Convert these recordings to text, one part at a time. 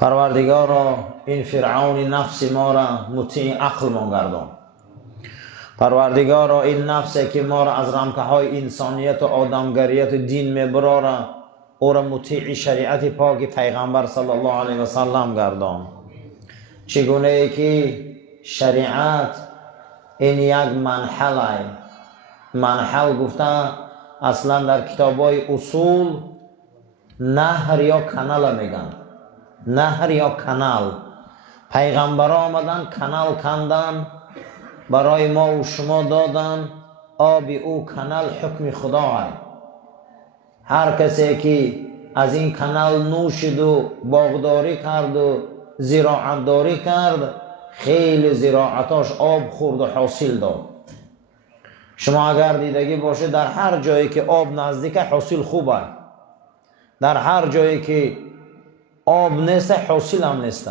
پروردگارا این فرعون نفس ما را مطیع عقل ما گردان. پروردگارا این نفسی که ما را از رمکه های انسانیت و آدمگریت و دین میبراره او را مطیع شریعت پاک پیغمبر صلی الله علیه و سلم گردان. چگونه ای که شریعت این یک منحل گفته اصلا در کتابای اصول نهر یا کانال میگن. نهر یا کانال، پیغمبر آمدن کانال کندن برای ما و شما دادن. آب او کانال حکم خدا ہے. هر کسی که از این کانال نوشید و باغداری کرد و زراعتداری کرد خیلی زراعتاش آب خورد و حاصل داد. شما اگر دیدگی باشه در هر جایی که آب نزدیکه حاصل خوبه، در هر جایی که آب نیست حاصل هم نیست.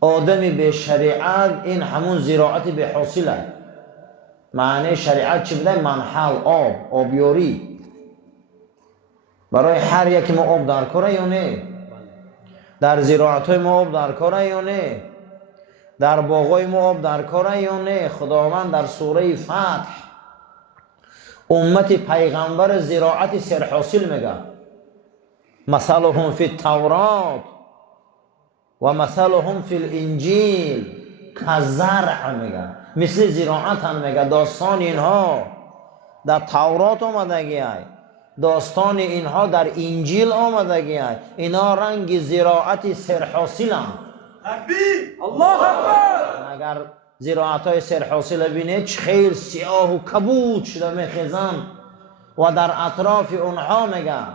آدمی به شریعت این همون زراعت به حاصله. معنی شریعت چی بوده؟ منحل، آبیاری. برای هر یک ما آب در کاره یا نه؟ در زراعت های ما آب در کاره یا نه؟ در باغای ما آب در کاره یا نه؟ خداوند در سوره فتح امت پیغمبر زراعت سرحاصل میگه. مثلهم فی التورات و مثلهم فی الانجیل کزرع میگه، مثل زراعت هم میگه. داستان اینها در تورات آمدگی های، داستان اینها در انجیل آمدگی های. اینا رنگ زراعت سرحاصل هم. الله اکبر. اگر زراعت های سرحاصل بینید چه خیلی سیاه و کبود شده میخیزن و در اطراف اونها میگن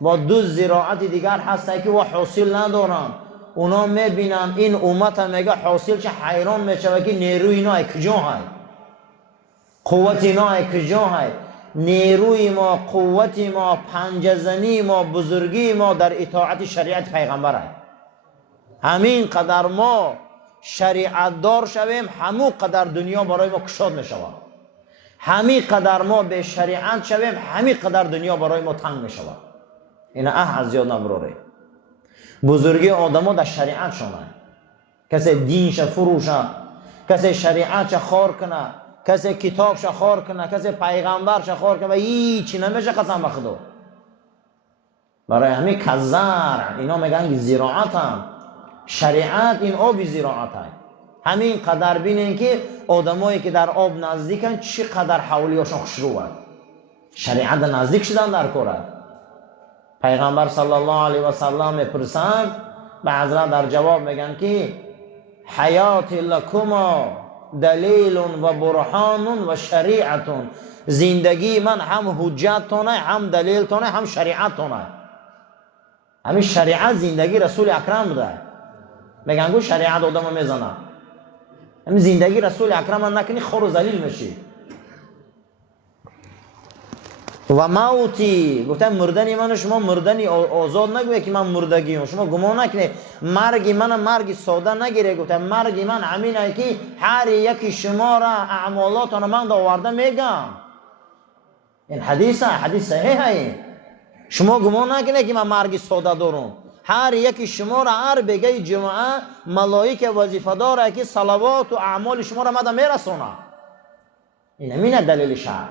با دو زراعت دیگر هسته که و حاصل ندارن. اونا میبینن این امت میگه حاصل چه، حیران میشه که نیروی اینا کجا های، قوت اینا کجا های. نیروی ما، قوت ما، پنجزنی ما، بزرگی ما در اطاعت شریعت پیغمبر های. همین قدر ما شریعت دار شویم همون قدر دنیا برای ما کشاد می شود. همین قدر ما به شریعت شویم همین قدر دنیا برای ما تنگ می شود. این از زیاد نبروره. بزرگی آدم ها در شریعت شونه. کسی دینش فروشه، کسی شریعتش خار کنه، کسی کتابش خار کنه، کسی پیغمبرش خار کنه و هیچی نمیشه قسم بخدا. برای همین کزرع اینا میگن زراعت هم. شریعت این آب زراعت هست. همین قدر بینین که آدمایی که در آب نزدیکن چقدر حولیاشون خوشرو هست. شریعت نزدیک شدن در کاره. پیغمبر صلی الله علیه و سلم میپرسند به حضرت در جواب میگن که حیات لکما دلیل و برهان و شریعت. زندگی من هم حجت تونه، هم دلیل تونه، هم شریعت تونه. همین شریعت زندگی رسول اکرم بوده. میگن گو شریعت آدم میزنه. همین زندگی رسول اکرم نکنی خور و ذلیل میشی. و موتی گفتم مردنی من شما مردنی آزاد نگویه که من مردگیم. شما گمان نکنید مرگی من مرگی ساده نگیره. گفتم مرگی من همینه که هر یکی شما را اعمالاتون من آورده میگم. این حدیث صحیح ہے. شما گمان نکنید که من مرگی ساده دارم. هر یکی شما را هر بگه جمعه ملائکه وظیفه داره که صلوات و اعمال شما را مده میرسونه. این همینه دلیل شرع.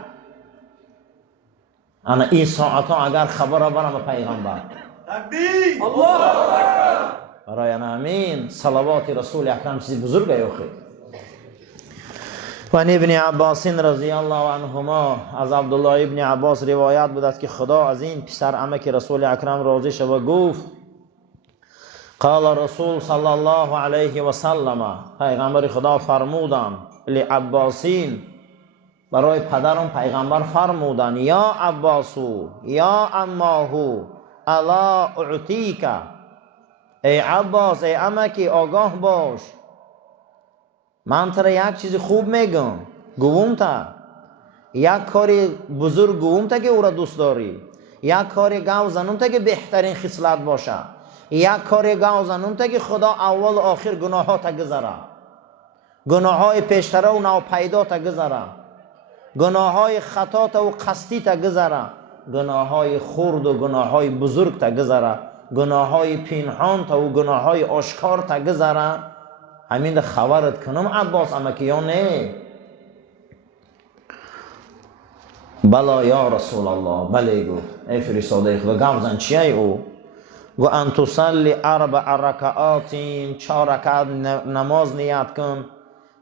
انا این ساعت ها اگر خبر برم پیغمبر تکبیر الله اکبر برای همین صلوات رسول اکرم چیزی بزرگه یوخی. و ابن عباس رضی الله عنهما از عبدالله ابن عباس روایت بود است که خدا از این پسر عمه که رسول اکرم راضی شد و گفت قال رسول صلی الله علیه و سلم، پیغمبر خدا فرمودن لعباسین، برای پدرم پیغمبر فرمودن یا عباسو یا اماهو الا اعطیک، ای عباس ای عمکی آگاه باش، من ترا یک چیز خوب میگم، گویم تا یک کاری بزرگ گویم تا که او را دوست داری، یک کاری گاو زنون تا که بهترین خصلت باشه، یک کاری گاو زنون تا که خدا اول و آخر گناه ها تا گذره، گناه های پیشتره و ناپیدا تا گذره، گناه های خطا تا و قصدی تا گذره، گناه های خرد و گناه های بزرگ تا گذره. گناه های پنهان تا و گناه های آشکار تا گذره همین خبرت کنم عباس امکی یا نه؟ بلا یا رسول الله. بله گفت ای فرستاده خدا. گفت چیه او؟ و ان تصلی 4 رکعات، 4 رکعت نماز نیت کن،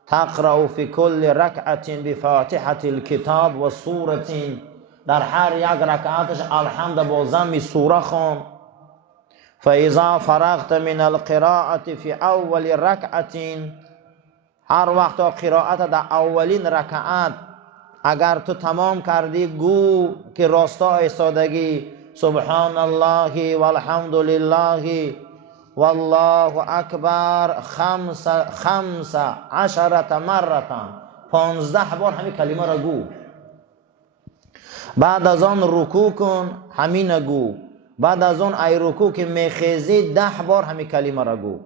تقرأ فی کل رکعت بفاتحة الکتاب و سورة، در هر یک رکعتش الحمد با ضم سوره خوان. فاذا فرغت من القراءة فی اول رکعت، هر وقت قرائت در اولین رکعت اگر تو تمام کردی گو که راستا ایستادگی سبحان الله والحمد لله والله اکبر 15 مرة، 15 بار همین کلمه را گو. بعد از آن رکوع کن همین گو. بعد از آن ای رکوع که میخیزی 10 بار همین کلمه را گو.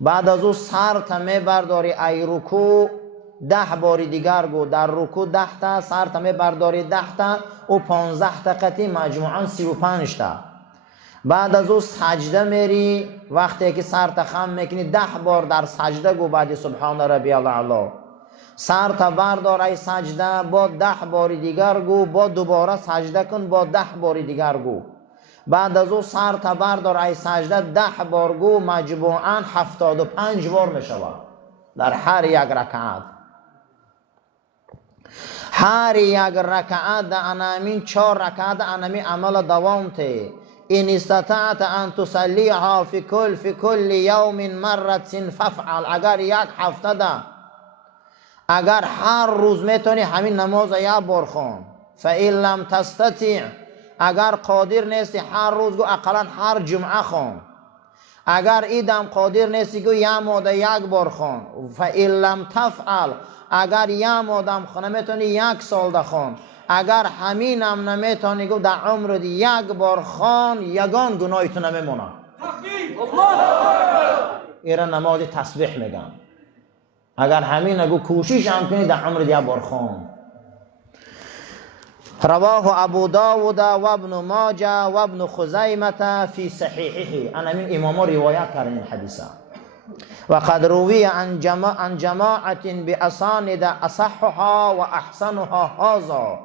بعد از او سر تمه برداری ای رکوع 10 بار دیگر گو. در رکوع 10 تا، سر تمه برداری 10 تا و 15 تا قطعی مجموعاً 35 تا. بعد از او سجده میری، وقتی که سر تا خم میکنی 10 بار در سجده گو. بعد سبحان ربی الاعلی. سر تا بردار ای سجده، با 10 بار دیگر گو. با دوباره سجده کن، با 10 بار دیگر گو. بعد از او سر تا بردار ای سجده 10 بار گو. مجموعاً 75 بار میشود در هر یک رکعت. هر یک رکعت در انامین 4 رکعت انامی عمل دوام ته. این استطاعت ان تصلیها فی کل یوم مرة فافعل. اگر یک هفته ده، اگر هر روز میتونی همین نماز یک بار خوان. فإن لم تستطع، اگر قادر نیستی هر روز گو اقلا هر جمعه خوان. اگر ایدم قادر نیستی گو یک ماده یک بار خوان. فإن لم تفعل، اگر یک مادم خونه میتونی 1 سال ده خوان. اگر همین هم نمیتونی گو در عمر دی 1 بار خوان، یگان گناهی تو نمیمونه. ایره نماز تسبیح میگن. اگر همین نگو کوشش هم کنی در عمر دی 1 بار خوان. رواه ابو داود و ابن ماجه و ابن خزیمه فی صحیحه. انا من اماما روایت کردن این حدیثه. و قد روی عن جماعت باسانید اصحها و احسنها هذا.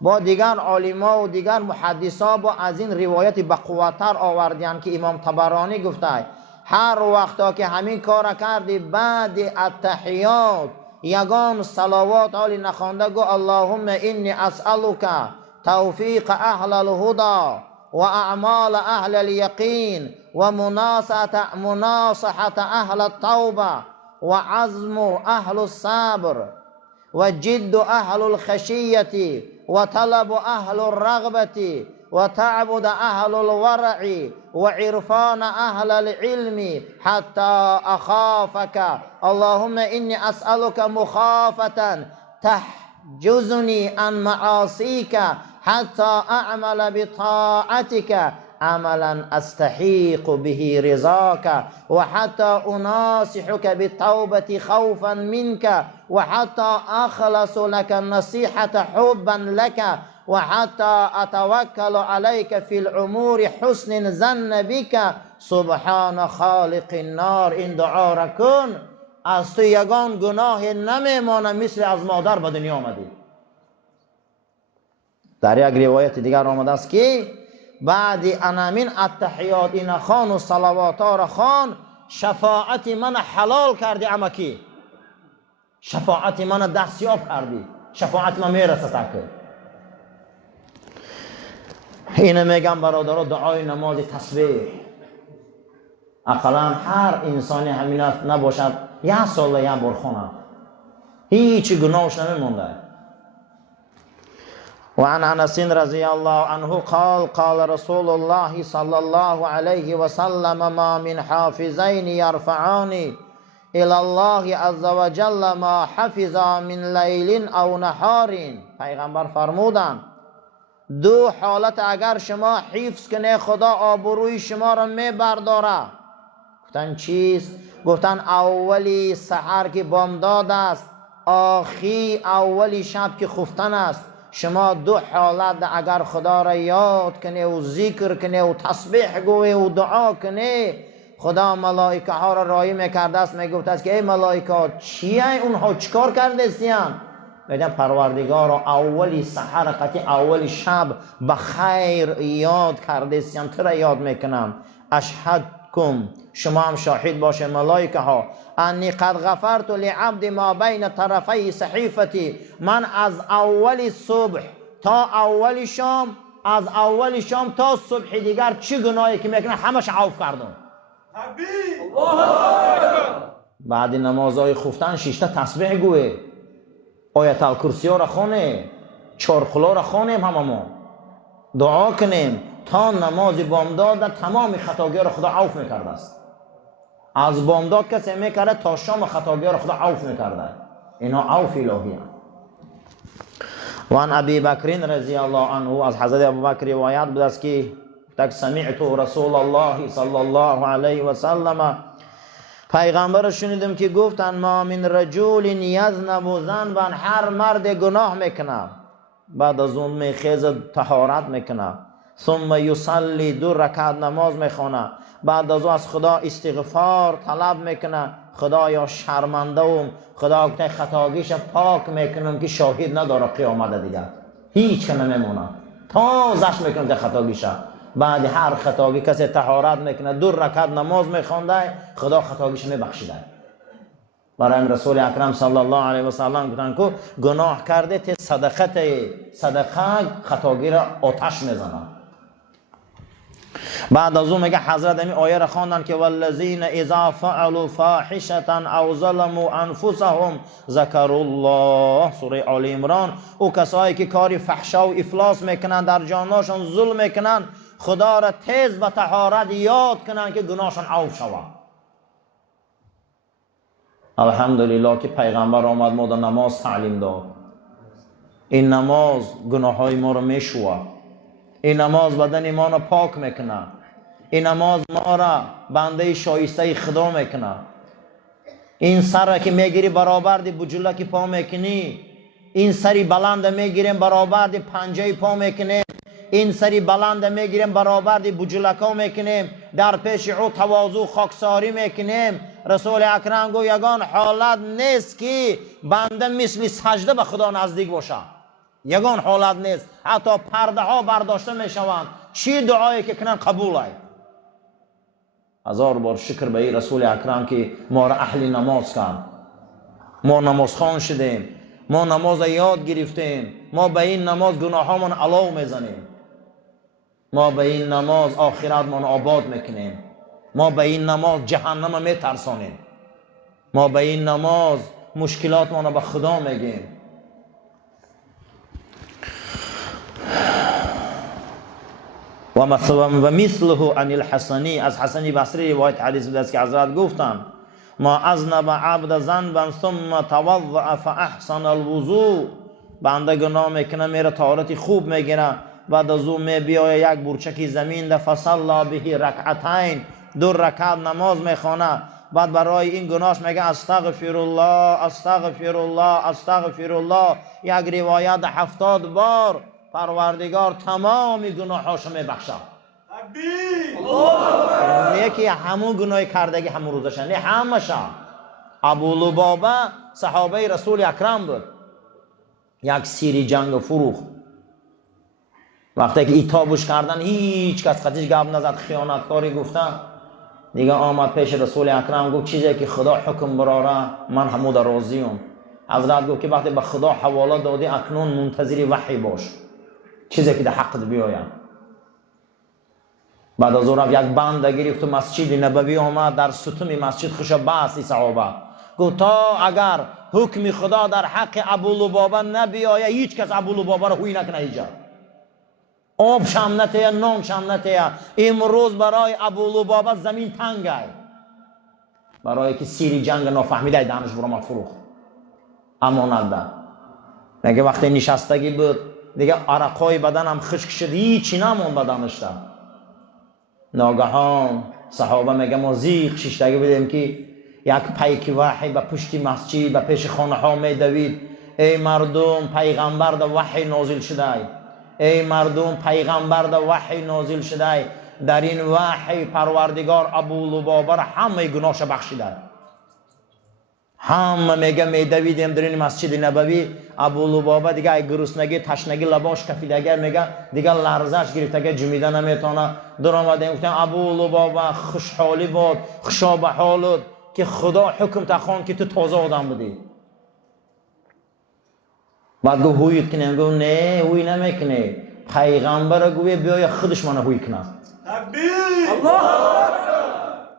با دیگر علما و دیگر محدثا با از این روایت بقوتر آوردن که امام طبرانی گفته هر وقتا که همین کار کردی بعد التحیات یگان صلوات عالی نخوانده گو اللهم انی اسألک توفیق اهل الهدى و اعمال اهل الیقین و مناصحة اهل التوبه و عزم اهل الصبر و جد اهل الخشیة و طلب اهل الرغبة و تعبد اهل الورع و عرفان اهل العلم حتى اخافك اللهم انی اسألك مخافة تحجزني عن معاصيك حتى اعمل بطاعتك عملا استحيق به رضاك وحتى اناصحك بالتوبة خوفا منك وحتى اخلص لك النصيحة حبا لك وحتى اتوكل عليك في الامور حسن ظن بك سبحان خالق النار. این دعا را کن از تو یگان گناه نمیمانه مثل از مادر به دنیا آمدی. در یک روایت دیگر آمده است که بعد انامین التحیات این خان و صلوات را خان شفاعت من حلال کردی. اما کی شفاعت من دستیاب کردی، شفاعت من میرسه تاکه. اینه میگم برادرها دعای نماز تسبیح اقلا هر انسانی همین نباشد 1 سال 1 بار خونه هیچ گناهش نمیمونده. وعن انس رضی الله عنه قال قال رسول الله صلی الله علیه و سلم ما من حافظین یرفعان الى الله عز وجل ما حفظا من لیل او نهار. پیغمبر فرمودند 2 حالت اگر شما حفظ کنه خدا آبروی شما را میبرداره. گفتن چیست؟ گفتن اولی سحر که بامداد است، آخی اولی شب که خفتن است. شما دو حالت اگر خدا را یاد کنی و ذکر کنی و تسبیح گوی و دعا کنی، خدا ملائکه ها را رایی میکرده است، میگفت است که ای ملائکه چیه اونها چیکار کرده استیان؟ میگن پروردگار را اولی سحر قطعی اولی شب بخیر یاد کرده استیان، تو را یاد میکنم. اشهدکم، شما هم شاهد باشه ملائکه ها، انی قد غفرت لعبد ما بین طرفی صحیفتی، من از اول صبح تا اول شام، از اول شام تا صبح دیگر چه گناهی که میکنه همش عفو کردم. بعد نمازهای خفتن شیشتا تسبیح گوه، آیت الکرسی را خونه، چارخلا را خونیم، هممون دعا کنیم تا نماز بامداد تمام خطاگی را خدا عفو میکرده است. از بامداد کسی میکرده تا شام خطاگی را خدا عفو میکرده. اینا عفو الهی هست. وان ابی بکر رضی الله عنه، از حضرت ابوبکر روایت بود است که تک سمعت رسول الله صلی الله علیه و سلم، پیغمبر شنیدم که گفتن ما من رجل یذنب ذنبا، هر مرد گناه میکنه بعد از اون میخیزه طهارت میکنه، ثم یصلی 2 رکعت نماز میخونه، بعد از اون از خدا استغفار طلب میکنه، خدایا شرمنده خدا که خطاگیش پاک میکنم که شاهد نداره قیامت دیگه هیچ که نمیمونه، تازش میکنم که خطاگیش. بعد هر خطاگی کسی طهارت میکنه 2 رکعت نماز میخونده، خدا خطاگیش میبخشیده. برای رسول اکرم صلی الله علیه و سلم گفتن که گناه کرده ته صدقه خطاگی را آتش میزنه. بعد از اون میگه حضرت امی آیه را خواندن که والذین اذا فعلوا فاحشة او ظلموا انفسهم ذکروا الله، سوره آل عمران. او کسایی که کاری فحشا و افلاس میکنن، در جاناشون ظلم میکنن، خدا را تیز به طهارت یاد کنن که گناهشون عفو شود. الحمدلله که پیغمبر آمد ما در نماز تعلیم داد. این نماز گناه های ما را میشوه، این نماز بدن ما را پاک میکنه، این نماز ما را بنده شایسته خدا میکنه. این سر را که میگیری برابر دی بجلک پا میکنی، این سری بلند میگیریم برابر دی پنجه پا میکنیم، این سری بلند میگیریم برابر دی بجلکا میکنیم، در پیش او تواضع خاکساری میکنیم. رسول اکرم گو یگان حالت نیست که بنده مثل سجده به خدا نزدیک باشه، یگان حالت نیست. حتی پرده ها برداشته میشوند، چی دعایی که کنن قبول ای. 1000 بار شکر به این رسول اکرم که ما را اهل نماز کرد، ما نماز خوان شدیم، ما نماز یاد گرفتیم، ما به این نماز گناه هامون علاو میزنیم، ما به این نماز آخرت من آباد میکنیم، ما به این نماز جهنم میترسانیم، ما به این نماز مشکلات ما به خدا میگیم. و مثله عن الحسنی، از حسنی بصری روایت حدیث بود که حضرت گفتن ما اذنب عبد ذنبا ثم توضأ فاحسن الوضوء، بنده گناه میکنه میره طهارت خوب میگیره، بعد از اون میبیایه یک برچکی زمین ده فصلا به رکعتین، 2 رکعت نماز میخونه، بعد برای این گناهش میگه استغفر الله استغفر الله استغفر الله، یک روایت 70 بار پروردگار تمام گناهاشو میبخشه. یکی همون گناه کردگی همون روزشن، نه همشا. ابو لبابه صحابه رسول اکرم بود، یک سیری جنگ فروخت. وقتی که ایتابش کردن هیچ کس خطیش گپ نزد، خیانتکاری گفتن، دیگه آمد پیش رسول اکرم گفت چیزی که خدا حکم براره من همون راضیم. حضرت گفت که وقتی به خدا حواله دادی اکنون منتظر وحی باش، چیزی که در حقت بیاید. بعد از اون یک بند گرفت و مسجد نبوی آمد، در ستون مسجد خوش بحث صحابه گفت تا اگر حکم خدا در حق ابو لبابه نبیایه هیچ کس ابو لبابه رو خوی نکنه اینجا. آب شم نتیه، نان شم نتیه. امروز برای ابو لبابه زمین تنگ ای، برای که سیری جنگ نافهمیده دانش برامد فروخت. امانت ده میگه وقتی نشستگی بود دیگه عرقای بدنم خشک شد، هیچی نمون بدنش ده. ناگهان صحابه میگه ما زیغ شیشتگی بودیم که یک پیک وحی به پشت مسجد به پیش خانه ها میدوید، ای مردم پیغمبر دا وحی نازل شده. ای مردم پیغمبر دا وحی نازل شده. در این وحی پروردگار ابو لبابه را همه گناهش بخشیده. همه میگه میدویدیم در این مسجد نبوی ابو لبابه دیگه ای گرسنگی تشنگی لباش کفیده میگه دیگه لرزش گرفته جمیده نمیتونه. در آمدیم گفتیم ابو لبابه خوشحالی بود خوشا حالت که خدا حکم تخوان که تو تازه آدم بودی. بعد گفت هویت کنیم. گفت نه هوی نمیکنه. پیغمبر گوی بیای خودش منو هوی کنه.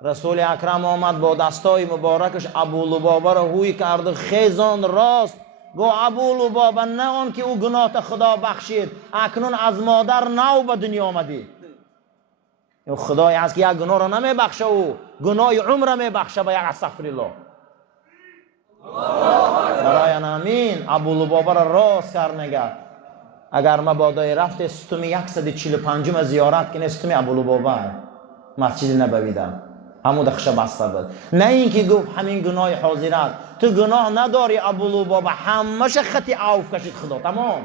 رسول اکرم آمد با دستای مبارکش ابو لبابه را هوی کرد خیزان راست. گو ابو لبابه نه آن که او گناه خدا بخشید اکنون از مادر نو به دنیا آمدی. خدای هست که یک گناه را نمی بخشه او گناه عمر را می بخشه به یک استغفرالله. برای امین ابو لبابه را راست کرد. میگه اگر ما بادای رفت استمی 145 زیارت کنه استمی ابو لبابه مسجد نبوی ده همون دخشه بسته بود. نه اینکه گفت همین گناه حاضرت تو گناه نداری ابو لبابه همش خطی عوف کشید خدا تمام.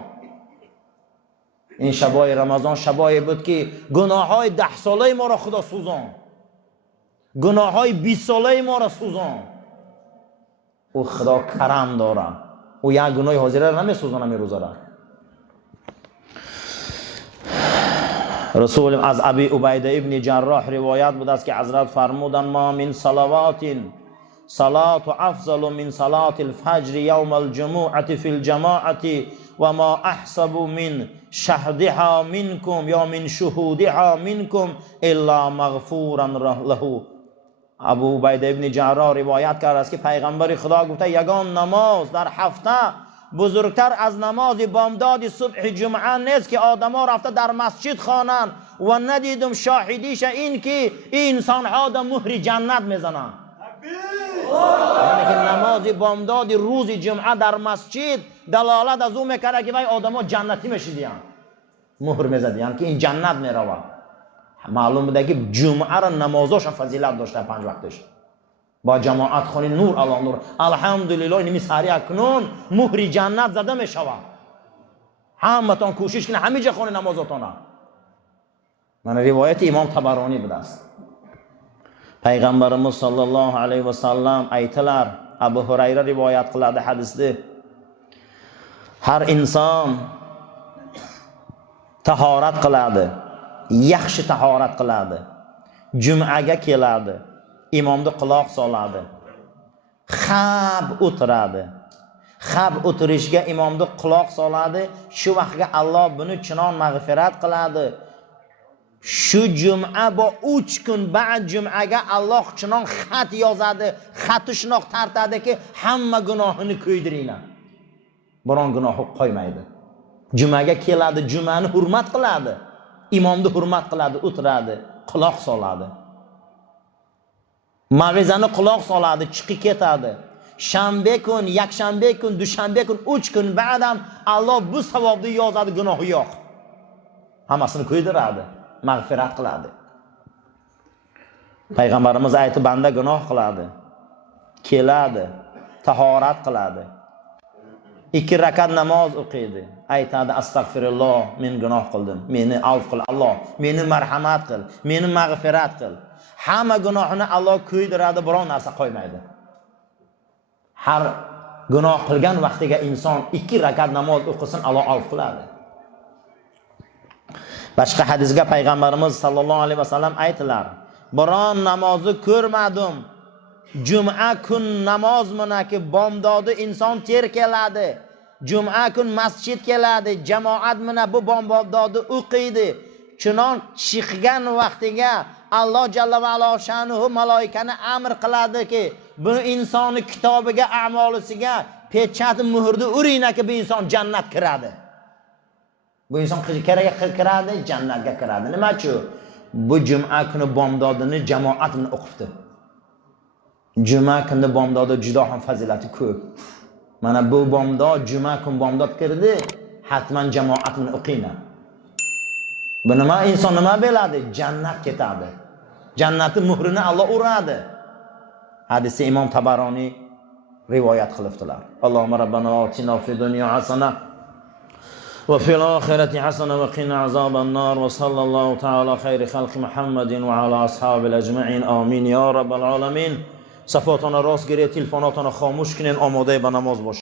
این شبای رمضان شبایی بود که گناه های 10 ساله ما را خدا سوزان. گناه های 20 ساله ما را سوزان. او خدا کرم داره. او یک گناه حاضره را نمی سوزانه می روزه را. رسول از ابی عبیده ابن جراح روایت بود است که حضرت فرمودند ما من صلوات صلات افضل من صلات الفجر یوم الجمعه فی الجماعه و ما احسب من شهدها منکم یا من شهودها منکم الا مغفورا له. ابو عبیده ابن جراح روایت کرد است که پیغمبر خدا گفته یگان نماز در هفته بزرگتر از نماز بامداد صبح جمعه نیست که آدما رفته در مسجد خوانند و ندیدم شاهدیش این که این انسان ها در مهر جنت میزنند. یعنی که نماز بامداد روز جمعه در مسجد دلالت از اون میکنه که وای آدما جنتی میشدیان مهر میزدیان که این جنت میروه. معلوم بوده که جمعه را نمازاش فضیلت داشته 5 وقتش با جماعت خونی نور علی نور. الحمدلله این ساری اکنون مهر جنت زده می شود. همتون کوشش کنید همه جا خونی نمازتون. من روایت امام طبرانی بوده است. پیغمبرمون صلی الله علیه و سلم ایتلر ابو هریره روایت قلده حدیث ده هر انسان طهارت قلده yaxshi tahorat qiladi jum'aga keladi imomni quloq soladi xab o'tiradi xab o'tirishga imomni quloq soladi shu vaqtga Alloh buni chinon mag'firat qiladi. shu jum'a bo 3 kun ba'd jum'aga Alloh chinon xat yozadi xati shinoq tartadiki hamma gunohini ko'ydirina biron gunohi qo'ymaydi. jum'aga keladi jum'ani hurmat qiladi imomni hurmat qiladi o'tiradi quloq soladi mav'izani quloq soladi chiqib ketadi. shanba kun yakshanba kun dushanba kun 3 kun ba'dam Alloh bu savobni yozadi gunohi yo'q hammasini qo'ydiradi mag'firat qiladi. payg'ambarimiz aytib banda gunoh qiladi keladi tahorat qiladi 2 rakat namoz o'qiydi aytadi astag'firulloh men gunoh qildim meni avf qil Alloh meni marhamat qil meni mag'firat qil. hamma gunohini Alloh ko'ydiradi biron narsa qo'ymaydi. har gunoh qilgan vaqtiga inson 2 rakat namoz o'qisin Alloh avf qiladi. boshqa hadisga payg'ambarimiz sallallohu alayhi vasallam aytdilar biron namozni ko'rmadim jum'a kun namoz munaki bomdodi inson ter keladi jum'a kun masjid keladi jamoat mana bu bomdodi o'qiydi chunon chiqgan vaqtiga Alloh jalla va ala shanuhu malaikani amr qiladiki bu insonni kitobiga a'molisiga pechat muhrni uringaki bu inson jannat kiradi. bu inson qirqaraga kiradi jannatga kiradi. nima uchun? bu jum'a kuni bomdodini jamoat bilan o'qibdi. juma kuni bomdodda juda ham fazilati ko'p. mana bu bomdod juma kun bomdod kirdi hatman jamoat bilan o'qinglar. bu nima inson nima biladi? jannat ketadi. jannatning muhrini Alloh uradi. hadisi imom Tabaroniy rivoyat qilibdilar. Allohumma robbana atina fid dunya hasana وفي الآخرة حسنة وقنا عذاب النار وصلى الله تعالى خير خلق محمد وعلى أصحاب الأجمعين آمين يا رب العالمين. صفاتنا راست گیرید، تلفناتنا خاموش کنین، آماده به نماز باشید.